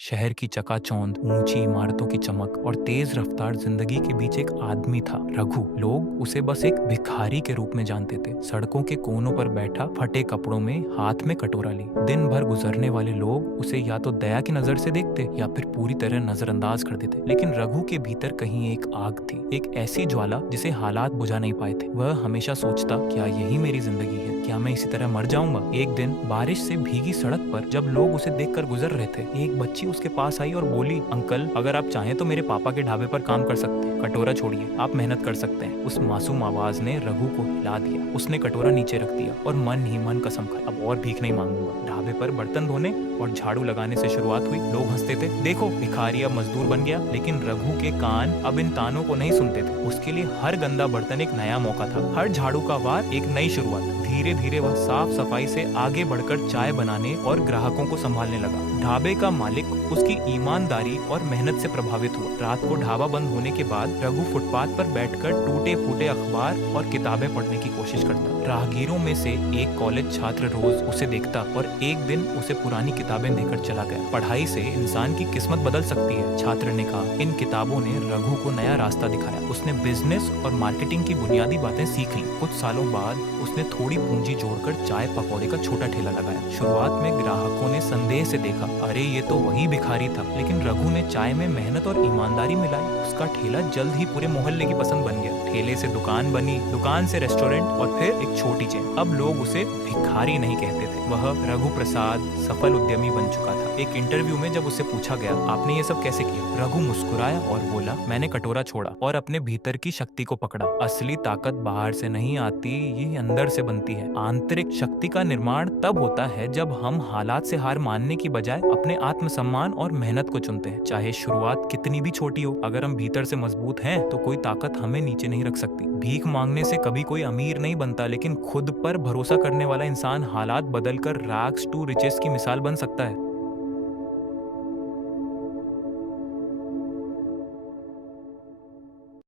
शहर की चकाचौंध, ऊंची इमारतों की चमक और तेज रफ्तार जिंदगी के बीच एक आदमी था, रघु। लोग उसे बस एक भिखारी के रूप में जानते थे। सड़कों के कोनों पर बैठा, फटे कपड़ों में, हाथ में कटोरा ली। दिन भर गुजरने वाले लोग उसे या तो दया की नजर से देखते या फिर पूरी तरह नजरअंदाज कर देते। लेकिन रघु के भीतर कहीं एक आग थी, एक ऐसी ज्वाला जिसे हालात बुझा नहीं पाए थे। वह हमेशा सोचता, क्या यही मेरी जिंदगी है? क्या मैं इसी तरह मर जाऊंगा? एक दिन बारिश से भीगी सड़क पर जब लोग उसे देखकर गुजर रहे थे, एक बच्ची उसके पास आई और बोली, अंकल, अगर आप चाहें तो मेरे पापा के ढाबे पर काम कर सकते हैं। कटोरा छोड़िए, आप मेहनत कर सकते हैं। उस मासूम आवाज ने रघु को हिला दिया। उसने कटोरा नीचे रख दिया और मन ही मन कसम खाई, अब और भीख नहीं मांगूंगा। ढाबे पर बर्तन धोने और झाड़ू लगाने से शुरुआत हुई। लोग हंसते थे, देखो भिखारी अब मजदूर बन गया। लेकिन रघु के कान अब इन तानों को नहीं सुनते थे। उसके लिए हर गंदा बर्तन एक नया मौका था, हर झाड़ू का वार एक नई शुरुआत। धीरे धीरे वह साफ सफाई से आगे बढ़कर चाय बनाने और ग्राहकों को संभालने लगा। ढाबे का मालिक उसकी ईमानदारी और मेहनत से प्रभावित हुआ। रात को ढाबा बंद होने के बाद रघु फुटपाथ पर बैठकर टूटे फूटे अखबार और किताबें पढ़ने की कोशिश करता। राहगीरों में से एक कॉलेज छात्र रोज उसे देखता और एक दिन उसे पुरानी किताबें देकर चला गया। पढ़ाई से इंसान की किस्मत बदल सकती है, छात्र ने कहा। इन किताबों ने रघु को नया रास्ता दिखाया। उसने बिजनेस और मार्केटिंग की बुनियादी बातें सीख ली। कुछ सालों बाद उसने थोड़ी पूंजी जोड़कर चाय पकौड़े का छोटा ठेला लगाया। शुरुआत में ग्राहकों ने संदेह से देखा, अरे ये तो वही भिखारी था। लेकिन रघु ने चाय में मेहनत और ईमानदारी मिलाई। उसका ठेला जल्द ही पूरे मोहल्ले की पसंद बन गया। ठेले से दुकान बनी, दुकान से रेस्टोरेंट और फिर एक छोटी चेन। अब लोग उसे भिखारी नहीं कहते थे, वह रघु प्रसाद सफल उद्यमी बन चुका था। एक इंटरव्यू में जब उससे पूछा गया, आपने ये सब कैसे किया? रघु मुस्कुराया और बोला, मैंने कटोरा छोड़ा और अपने भीतर की शक्ति को पकड़ा। असली ताकत बाहर से नहीं आती, ये अंदर से बनती है। आंतरिक शक्ति का निर्माण तब होता है जब हम हालात से हार मानने की बजाय अपने आत्मसम्मान और मेहनत को चुनते हैं। चाहे शुरुआत कितनी भी छोटी हो, अगर हम भीतर से मजबूत हैं तो कोई ताकत हमें नीचे नहीं रख सकती। भीख मांगने से कभी कोई अमीर नहीं बनता, लेकिन खुद पर भरोसा करने वाला इंसान हालात बदलकर रैग्स टू रिचेस की मिसाल बन सकता है।